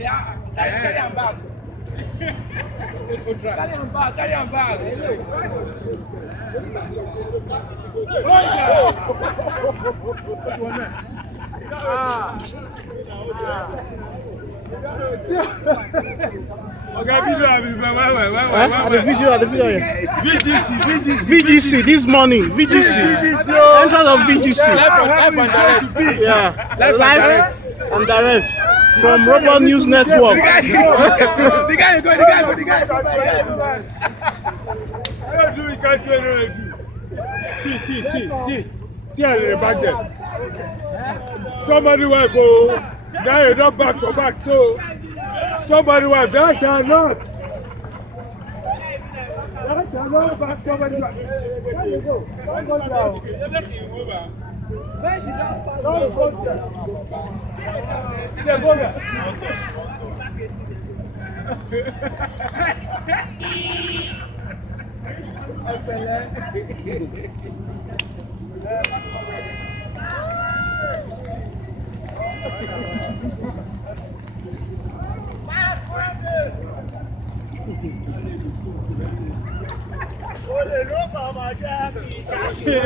Carry him back. Carry him back. Carry him back. Okay, video. VGC this morning. VGC. Entrance of VGC. Live and direct. Yeah. Live and direct from Robot News Network. The guy go. See how they back there. Somebody went for now you're not back for back, so somebody went, that shall not. That shall not back somebody went. There you go. Where she does pass. Oh,